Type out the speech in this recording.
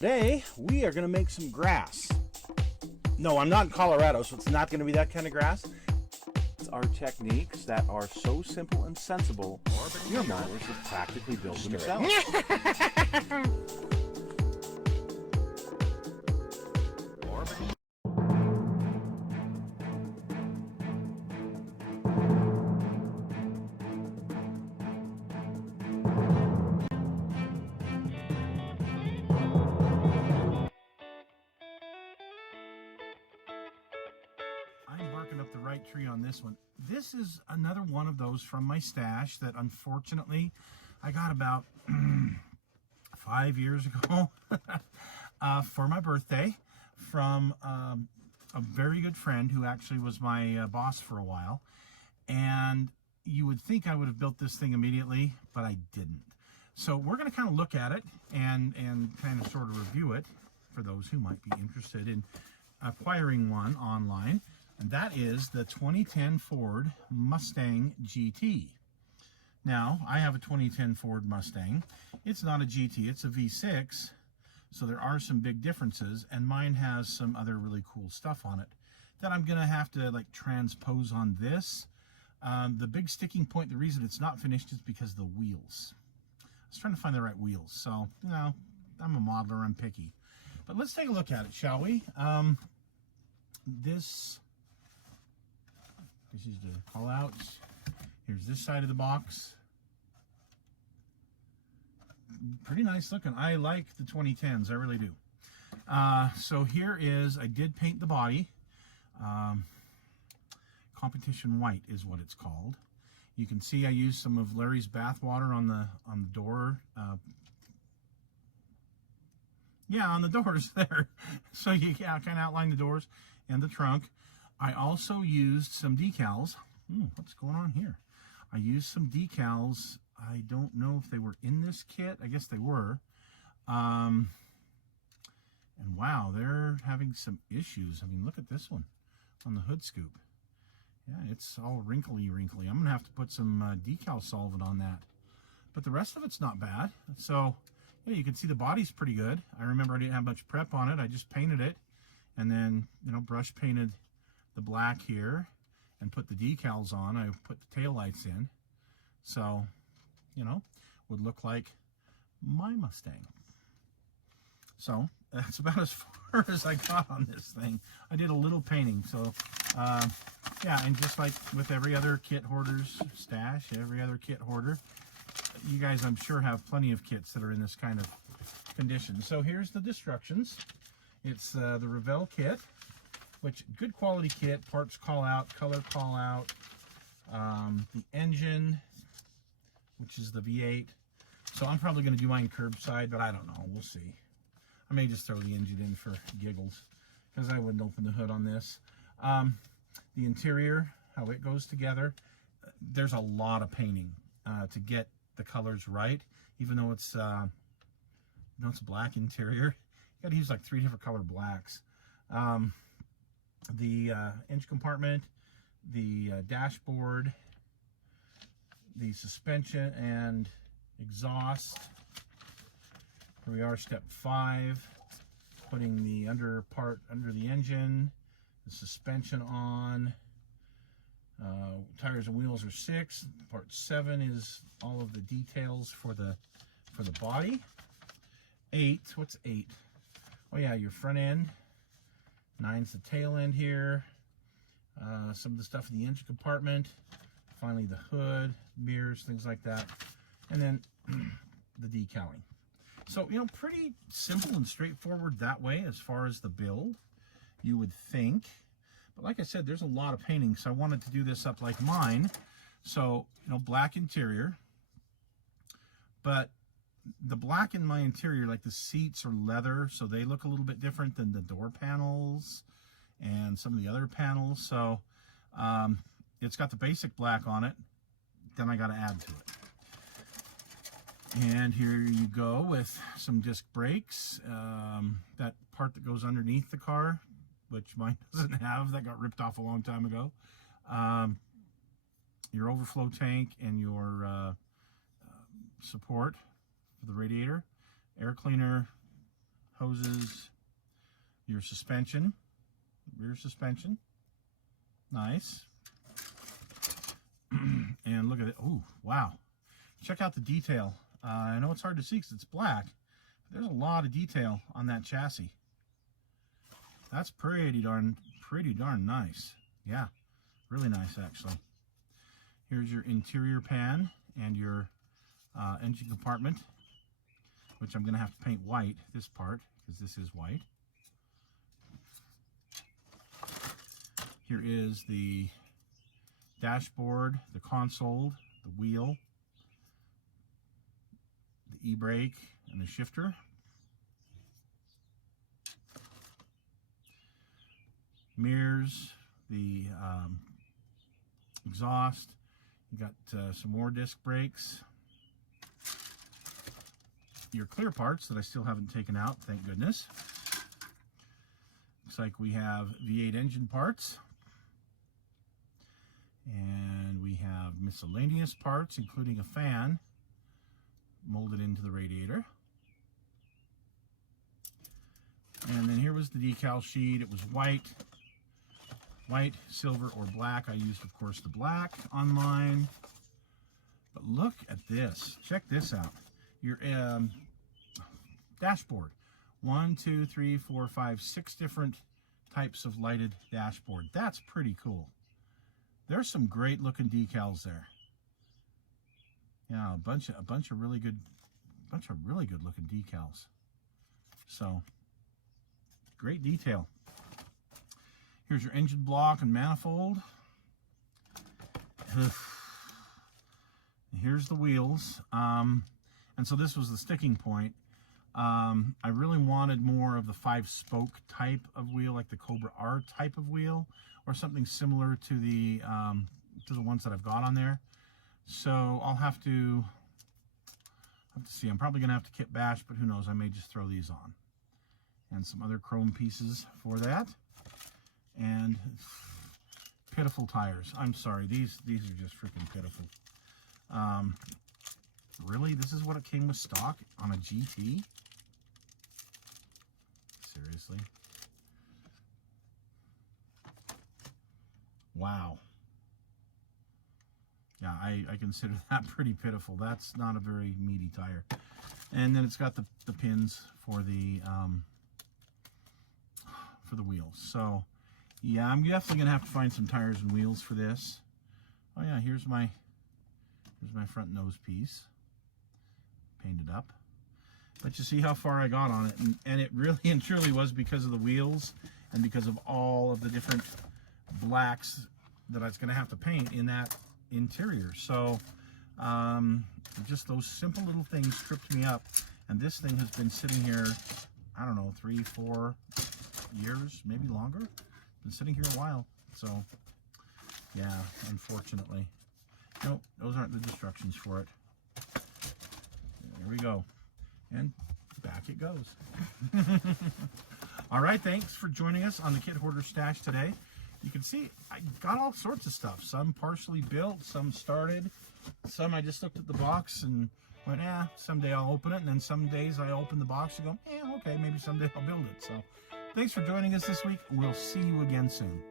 Today, we are going to make some grass. No, I'm not in Colorado, so it's not going to be that kind of grass. It's our techniques that are so simple and sensible, your mowers have practically built themselves. I'm barking up the right tree on this one. This is another one of those from my stash that unfortunately I got about 5 years ago for my birthday from a very good friend who actually was my boss for a while. And you would think I would have built this thing immediately, but I didn't. So we're going to kind of look at it and kind of sort of review it for those who might be interested in acquiring one online. And that is the 2010 Ford Mustang GT. Now, I have a 2010 Ford Mustang. It's not a GT, it's a V6, so there are some big differences, and mine has some other really cool stuff on it that I'm going to have to like transpose on this. The big sticking point, the reason it's not finished is because of the wheels. I was trying to find the right wheels, so, you know, I'm a modeler, I'm picky. But let's take a look at it, shall we? This is the call outs. Here's this side of the box. Pretty nice looking. I like the 2010s, I really do. So here is, I did paint the body. Competition white is what it's called. You can see I used some of Larry's bath water on the door. Yeah, on the doors there. So you kind of outline the doors and the trunk. I also used some decals. What's going on here? I used some decals. I don't know if they were in this kit. I guess they were. And wow, they're having some issues. I mean, look at this one on the hood scoop. Yeah, it's all wrinkly. I'm going to have to put some decal solvent on that. But the rest of it's not bad. So, yeah, you can see the body's pretty good. I remember I didn't have much prep on it. I just painted it and then, you know, brush painted the black here and put the decals on. I put the taillights in. So, you know, would look like my Mustang. So that's about as far as I got on this thing. I did a little painting. So, yeah, and just like with every other kit hoarder's stash, every other kit hoarder, you guys, I'm sure, have plenty of kits that are in this kind of condition. So here's the destructions. It's the Revell kit, which good quality kit, parts call out, color call out, the engine, which is the V8. So I'm probably going to do mine curbside, but I don't know. We'll see. I may just throw the engine in for giggles because I wouldn't open the hood on this. The interior, how it goes together. There's a lot of painting to get the colors right, even though it's a black interior. You got to use like 3 different color blacks. The engine compartment, the dashboard, the suspension and exhaust. Here we are, step 5, putting the under part under the engine, the suspension on. Tires and wheels are 6. Part 7 is all of the details for the body. 8, what's 8? Oh yeah, your front end. 9's the tail end here. Some of the stuff in the engine compartment. Finally the hood, mirrors, things like that. And then the decaling. So, you know, pretty simple and straightforward that way as far as the build, you would think. But like I said, there's a lot of painting, so I wanted to do this up like mine. So, you know, black interior. But the black in my interior, like the seats are leather, so they look a little bit different than the door panels and some of the other panels. So it's got the basic black on it, then I got to add to it. And here you go with some disc brakes. That part that goes underneath the car, which mine doesn't have, that got ripped off a long time ago. Your overflow tank and your support for the radiator, air cleaner, hoses, your suspension, rear suspension. Nice. And look at it. Oh, wow. Check out the detail. I know it's hard to see because it's black. But there's a lot of detail on that chassis. That's pretty darn nice. Yeah, really nice actually. Here's your interior pan and your engine compartment, which I'm going to have to paint white, this part, because this is white. Here is the dashboard, the console, the wheel, the e-brake, and the shifter. Mirrors, the exhaust. You got some more disc brakes. Your clear parts that I still haven't taken out, thank goodness. Looks like we have V8 engine parts. And we have miscellaneous parts, including a fan molded into the radiator. And then here was the decal sheet. It was white, silver, or black. I used, of course, the black on mine. But look at this. Check this out. Your dashboard. 1, 2, 3, 4, 5, 6 different types of lighted dashboard. That's pretty cool. There's some great looking decals there. Yeah, a bunch of really good looking decals. So great detail. Here's your engine block and manifold. Here's the wheels. And so this was the sticking point. I really wanted more of the 5-spoke type of wheel, like the Cobra R type of wheel, or something similar to the ones that I've got on there. So I'll have to see. I'm probably going to have to kit bash, but who knows? I may just throw these on. And some other chrome pieces for that. And pitiful tires. I'm sorry. These are just freaking pitiful. Really? This is what it came with stock on a GT? Seriously? Wow. Yeah, I consider that pretty pitiful. That's not a very meaty tire. And then it's got the pins for the wheels. So yeah, I'm definitely gonna have to find some tires and wheels for this. Oh yeah, here's my front nose piece painted up. But you see how far I got on it, and it really and truly was because of the wheels and because of all of the different blacks that I was going to have to paint in that interior. So just those simple little things tripped me up, and this thing has been sitting here, I don't know, 3-4 years, maybe longer. Been sitting here a while. So yeah, unfortunately. Nope, those aren't the instructions for it. There we go. And back it goes. All right, thanks for joining us on the Kit Hoarder Stash today. You can see I got all sorts of stuff. Some partially built, some started, some I just looked at the box and went, someday I'll open it. And then some days I open the box and go, okay, maybe someday I'll build it. So thanks for joining us this week. We'll see you again soon.